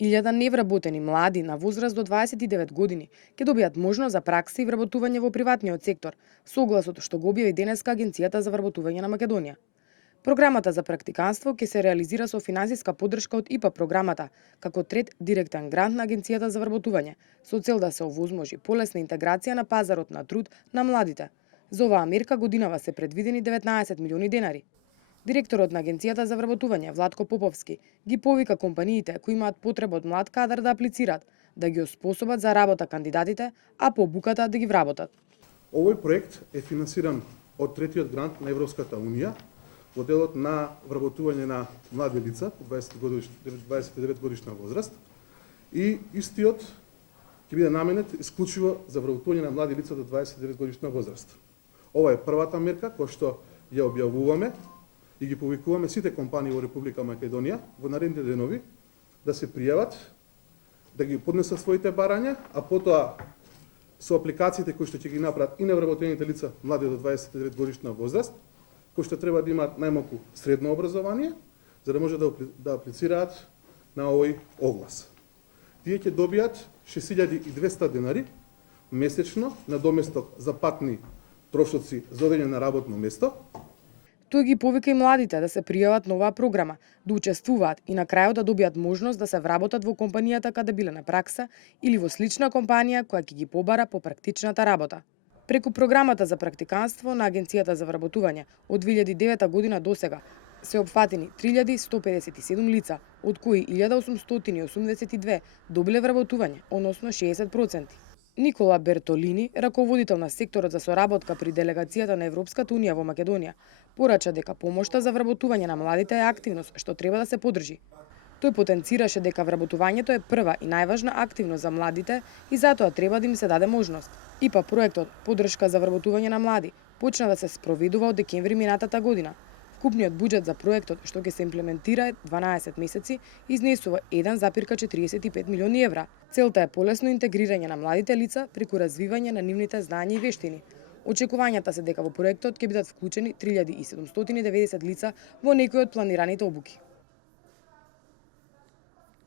1000 невработени млади на возраст до 29 години ќе добијат можност за пракса и вработување во приватниот сектор, со огласот што го објави денеска Агенцијата за вработување на Македонија. Програмата за практиканство ќе се реализира со финансиска поддршка од ИПА програмата, како трет директен грант на Агенцијата за вработување, со цел да се овозможи полесна интеграција на пазарот на труд на младите. За оваа мерка годинава се предвидени 19 милиони денари. Директорот на Агенцијата за вработување Владко Поповски ги повика компаниите кои имаат потреба од млад кадар да аплицираат, да ги оспособат за работа кандидатите, а по обуката да ги вработат. Овој проект е финансиран од третиот грант на Европската Унија во делот на вработување на млади лица по 29 годишна возраст и истиот ќе биде наменет исклучиво за вработување на млади лица до 29 годишна возраст. Ова е првата мерка која што ја објавуваме и ги повикуваме сите компании во Република Македонија во наредните денови да се пријават, да ги поднесат своите барања, а потоа со апликациите кои што ќе ги направат и невработените лица млади до 29 годишна возраст, кои што треба да имаат најмалку средно образование, за да може да аплицираат на овој оглас. Тие ќе добијат 6200 денари месечно на доместок за патни трошоци за одење на работно место. Тој ги повика и младите да се пријават на оваа програма, да учествуваат и на крајот да добијат можност да се вработат во компанијата каде биле на пракса или во слична компанија која ќе ги побара по практичната работа. Преку програмата за практиканство на Агенцијата за вработување од 2009 година до сега се опфатени 3157 лица, од кои 1882 добиле вработување, односно 60%. Никола Бертолини, раководител на секторот за соработка при делегацијата на Европската Унија во Македонија, порача дека помошта за вработување на младите е активност што треба да се поддржи. Тој потенцираше дека вработувањето е прва и најважна активност за младите и затоа треба да им се даде можност. ИПА проектот Поддршка за вработување на млади почна да се спроведува од декември минатата година. Вкупниот буџет за проектот што ќе се имплементира 12 месеци изнесува 1,45 милиони евра. Целта е полесно интегрирање на младите лица преку развивање на нивните знаења и вештини. Очекувањата се дека во проектот ќе бидат вклучени 3790 лица во некои од планираните обуки.